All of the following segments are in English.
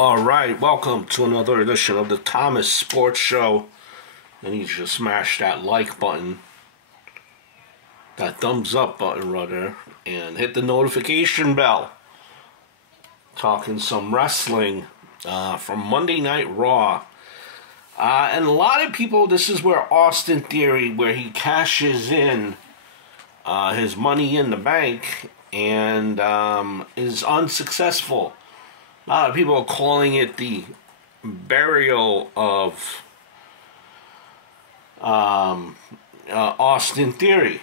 All right, welcome to another edition of the Thomas Sports Show. I need you to smash that like button, that thumbs up button rather, and hit the notification bell. Talking some wrestling from Monday Night Raw. And a lot of people, this is where Austin Theory, where he cashes in his money in the bank and is unsuccessful. A lot of people are calling it the burial of Austin Theory.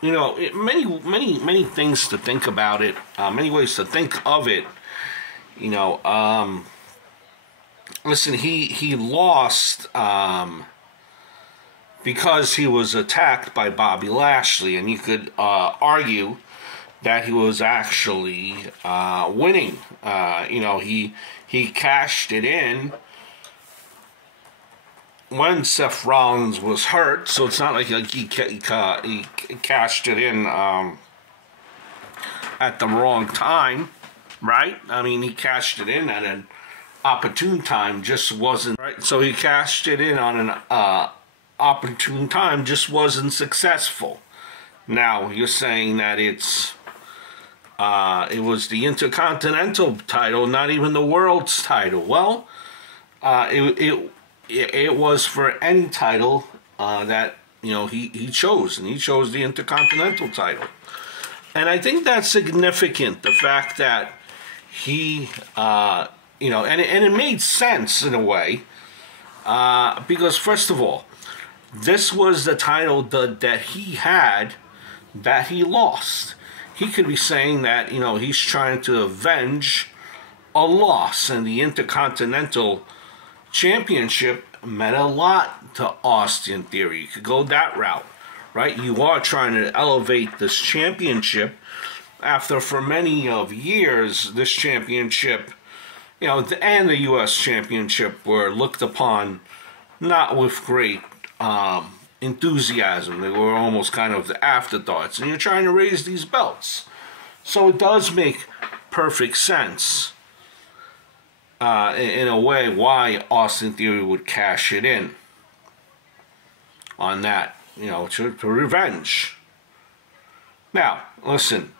Many things to think about it. Many ways to think of it. Listen, he lost because he was attacked by Bobby Lashley, and you could argue that he was actually winning. He cashed it in when Seth Rollins was hurt, so it's not like he cashed it in at the wrong time, right? I mean, he cashed it in at an opportune time, just wasn't right. So he cashed it in on an opportune time, just wasn't successful. Now you're saying that it was the Intercontinental title, not even the World's title. Well, it was for any title that he chose, and he chose the Intercontinental title. And I think that's significant, the fact that he, and it made sense in a way, because first of all, this was the title that he had that he lost. He could be saying that, he's trying to avenge a loss, and the Intercontinental Championship meant a lot to Austin Theory. You could go that route, right? You are trying to elevate this championship after, for many of years, this championship, and the U.S. Championship were looked upon not with great enthusiasm. They were almost kind of the afterthoughts, and you're trying to raise these belts. So it does make perfect sense in a way why Austin Theory would cash it in on that, to revenge. Now, listen,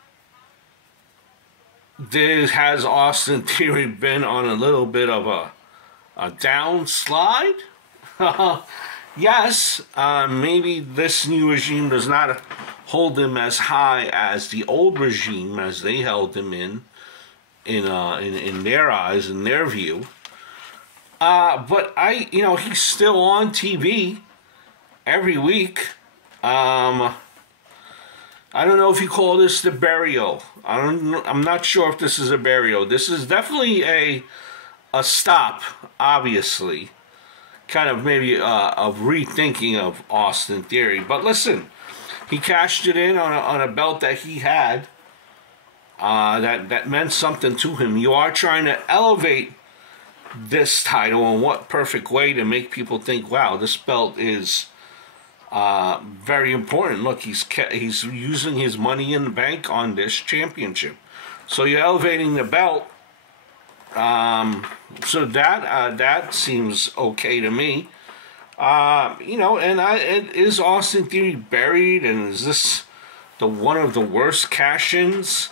has Austin Theory been on a little bit of a downslide? Yes, maybe this new regime does not hold him as high as the old regime, as they held him in their eyes, in their view. But he's still on TV every week. I don't know if you call this the burial. I'm not sure if this is a burial. This is definitely a stop, obviously. Kind of maybe of rethinking of Austin Theory. But listen, he cashed it in on a belt that he had that meant something to him. You are trying to elevate this title, and what perfect way to make people think, wow, this belt is very important. Look, he's using his money in the bank on this championship. So you're elevating the belt. So that seems okay to me. Is Austin Theory buried, and is this one of the worst cash-ins?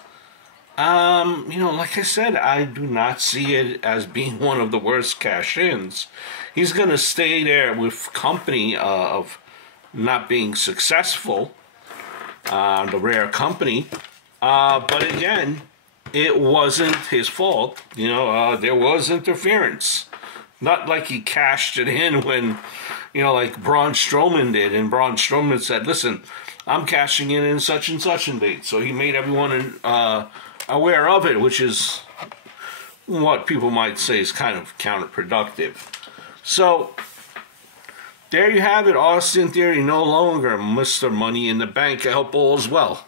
Like I said, I do not see it as being one of the worst cash-ins. He's going to stay there with company of not being successful, the rare company. But again, it wasn't his fault. There was interference. Not like he cashed it in when, like Braun Strowman did. And Braun Strowman said, listen, I'm cashing in such and such a date. So he made everyone aware of it, which is what people might say is kind of counterproductive. So there you have it. Austin Theory no longer Mr. Money in the Bank. I hope all is well.